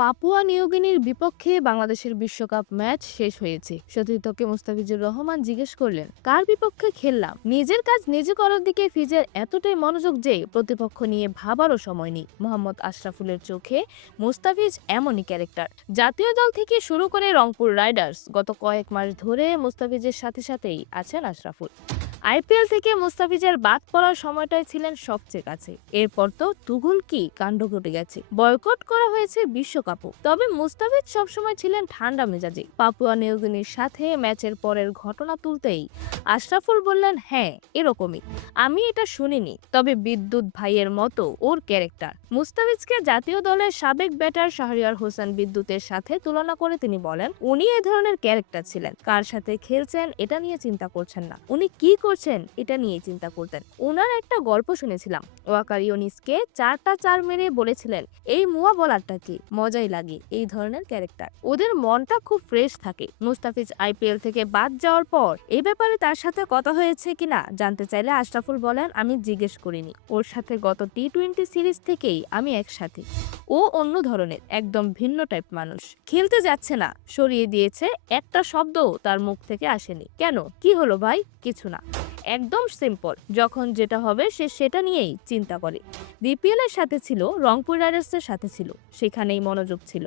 Papua নিউগিনির বিপক্ষে বাংলাদেশের বিশ্বকাপ ম্যাচ শেষ হয়েছে। সতীর্থকে মুস্তাফিজুর রহমান জিজ্ঞেস করলেন, কার বিপক্ষে খেললাম? নিজের কাজ নিজে করার দিকে ফিজের এতটাই মনোযোগ যে প্রতিপক্ষ নিয়ে ভাবারও সময় নেই। মোহাম্মদ আশরাফুলের চোখে মুস্তাফিজ এমনই ক্যারেক্টার। জাতীয় দল থেকে শুরু করে রংপুর রাইডার্স, গত কয়েক মাস ধরে মুস্তাফিজের সাথে সাথেই আছেন আশরাফুল। আইপিএল থেকে মুস্তাফিজের বাদ পড়ার সময়টাই ছিলেন সবচেয়ে কাছে। এরপর তো তুগুল কি কাণ্ড ঘটে গেছে, বয়কট করা হয়েছে বিশ্বকাপও। তবে মুস্তাফিজ সবসময় ছিলেন ঠান্ডা মেজাজে। পাপুয়া নিউগিনির সাথে ম্যাচের পরের ঘটনা তুলতেই আশরাফুল বললেন, হ্যাঁ এরকমই, আমি এটা শুনিনি, তবে বিদ্যুৎ ভাইয়ের মতো ওর ক্যারেক্টার। মুস্তাফিজকে জাতীয় দলের সাবেক ব্যাটার শাহরিয়ার হোসেন বিদ্যুতের সাথে তুলনা করে তিনি বলেন, উনি এ ধরনের ক্যারেক্টার ছিলেন। কার সাথে খেলছেন এটা নিয়ে চিন্তা করছেন না, উনি কি করছেন এটা নিয়ে চিন্তা করতেন। ওনার একটা গল্প শুনেছিলাম, ওয়াকার ইউনিসকে 4টা 4 মেরে বলেছিলেন, এই মুয়া বলারটা কি মজাই লাগে। এই ধরনের ক্যারেক্টার, ওদের মনটা খুব ফ্রেশ থাকে। মুস্তাফিজ আইপিএল থেকে বাদ যাওয়ার পর এই ব্যাপারে তার সাথে কথা হয়েছে কিনা জানতে চাইলে আশরাফুল বলেন, আমি জিজ্ঞেস করিনি। ওর সাথে গত টি-20 সিরিজ থেকেই আমি একসাথে। ও অন্য ধরনের, একদম ভিন্ন টাইপ মানুষ। খেলতে যাচ্ছে না, সরিয়ে দিয়েছে, একটা শব্দও তার মুখ থেকে আসেনি। কেন, কি হলো ভাই? কিছু না, একদম সিম্পল। যখন যেটা হবে সে সেটা নিয়েই চিন্তা করে। বিপিএল এর সাথে ছিল, রংপুর রাইডার্সের সাথে ছিল, সেখানেই মনোযোগ ছিল।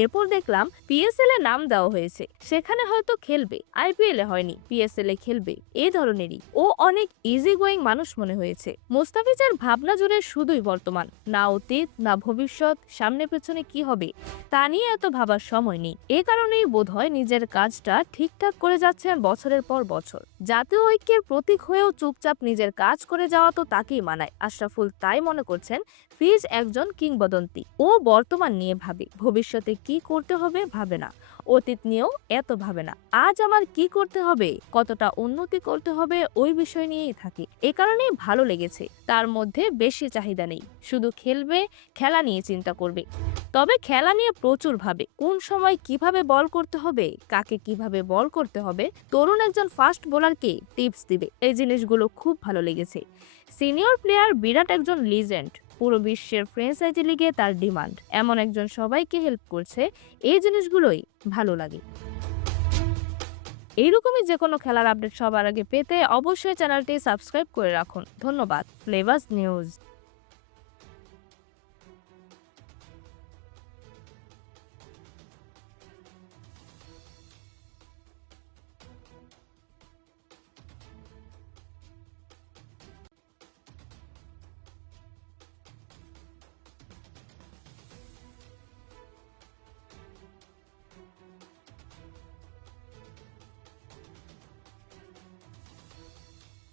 এরপর দেখলাম পিএসএল এ নাম দেওয়া হয়েছে, সেখানে হয়তো খেলবে, আইপিএল এ হয়নি, পিএসএল এ খেলবে। এই ধরনেরই ও অনেক ইজি গোয়িং মানুষ মনে হয়েছে। মোস্তাফিজের ভাবনা জুড়ে শুধুই বর্তমান, না অতীত না ভবিষ্যৎ, সামনে পেছনে কি হবে তা নিয়ে এত ভাবার সময় নেই। এ কারণেই বোধহয় নিজের কাজটা ঠিকঠাক করে যাচ্ছেন বছরের পর বছর। জাতীয় ঐক্যের প্রতীক হয়েও চুপচাপ নিজের কাজ করে যাওয়া তো তাকেই মানায়। আশরাফুল তাই মনে করছেন, ফিজ একজন কিংবদন্তি। ও বর্তমান নিয়ে ভাবে, ভবিষ্যতে কি করতে হবে ভাবে না, অতীত নিয়েও এত ভাবে না। আজ আমার কি করতে হবে, কতটা উন্নতি করতে হবে, ওই বিষয় নিয়েই থাকি। এ কারণেই ভালো লেগেছে। তার মধ্যে বেশি চাহিদা নেই, শুধু খেলবে, খেলা নিয়ে চিন্তা করবে। তবে খেলা নিয়ে প্রচুর ভাবে, কোন সময় কিভাবে বল করতে হবে, কাকে কিভাবে বল করতে হবে, তরুণ একজন ফাস্ট বোলারকে টিপস দিবে। এই জিনিসগুলো খুব ভালো লেগেছে। সিনিয়র প্লেয়ার, বিরাট একজন লিজেন্ড, পুরো বিশ্বের ফ্র্যাঞ্চাইজি লিগে তার ডিমান্ড, এমন একজন সবাইকে হেল্প করছে। এই জিনিসগুলোই ভালো লাগে। এইরকমই যে কোনো খেলার আপডেট সবার আগে পেতে অবশ্যই চ্যানেলটি সাবস্ক্রাইব করে রাখুন। ধন্যবাদ। Flavours news.